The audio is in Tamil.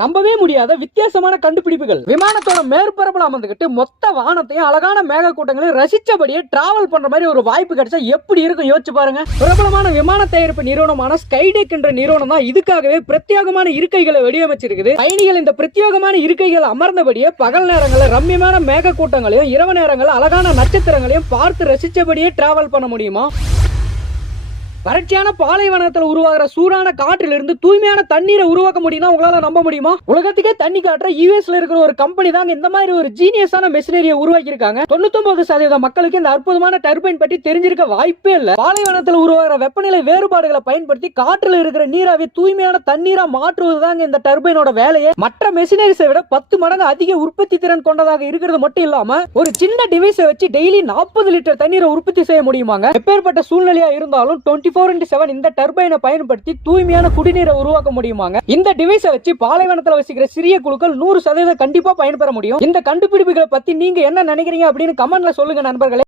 நம்பவே முடியாத வித்தியாசமான கண்டுபிடிப்புகள். விமானத்தோட மேற்பரப்புல அமர்ந்துகிட்டு மொத்த வானத்தையும் அழகான மேக கூட்டங்களையும் ரசிச்சபடியே டிராவல் பண்ற மாதிரி ஒரு வாய்ப்பு கிடைச்சா எப்படி இருக்கும் யோசிச்சு பாருங்க. பிரபலமான விமான தயாரிப்பு நிறுவனமான ஸ்கைடெக் என்ற நிறுவனம் தான் இதுக்காகவே பிரத்யேகமான இருக்கைகளை வடிவமைச்சிருக்குது. பயணிகள் இந்த பிரத்யேகமான இருக்கைகள் அமர்ந்தபடியே பகல் நேரங்களில் ரம்மியமான மேக கூட்டங்களையும் இரவு நேரங்களில் அழகான நட்சத்திரங்களையும் பார்த்து ரசிச்சபடியே டிராவல் பண்ண முடியுமா? வறட்சியான பாலைவனத்தில் உருவாகிற சூடான காற்றிலிருந்து தூய்மையான தண்ணீரை உருவாக்க முடியும்னா உங்களால நம்ப முடியுமா? உலகத்துக்கே தண்ணி காட்டுற யூஎஸ்ல இருக்கிற ஒரு கம்பெனி தாங்க இந்த மாதிரி ஒரு ஜீனியஸான மெஷினரியை உருவாக்கி இருக்காங்க. 99% மக்களுக்கு இந்த அற்புதமான டர்பைன் பற்றி தெரிஞ்சிருக்க வாய்ப்பே இல்ல. பாலைவனத்தில் உருவாகிற வெப்பநிலை வேறுபாடுகளை பயன்படுத்தி காற்றில் இருக்கிற நீராவி தூய்மையான தண்ணீரா மாற்றுவதுதாங்க இந்த டர்பைனோட வேலையை. மற்ற மெஷினரிஸை விட 10 மடங்கு அதிக உற்பத்தி திறன் கொண்டதாக இருக்கிறது மட்டும் இல்லாம ஒரு சின்ன டிவைஸை வச்சு டெய்லி 40 லிட்டர் தண்ணீரை உற்பத்தி செய்ய முடியுமாங்க. எப்பேற்பட்ட சூழ்நிலையா இருந்தாலும் 24/7 இந்த டர்பைனை பயன்படுத்தி தூய்மையான குடிநீரை உருவாக்க முடியுமாங்க. இந்த டிவைஸை வச்சு பாலைவனத்தில் வசிக்கிற சிறிய குழுக்கள் 100% கண்டிப்பா பயன்பெற முடியும். இந்த கண்டுபிடிப்புகளை பத்தி நீங்க என்ன நினைக்கிறீங்க அப்படின்னு கமெண்ட்ல சொல்லுங்க நண்பர்களே.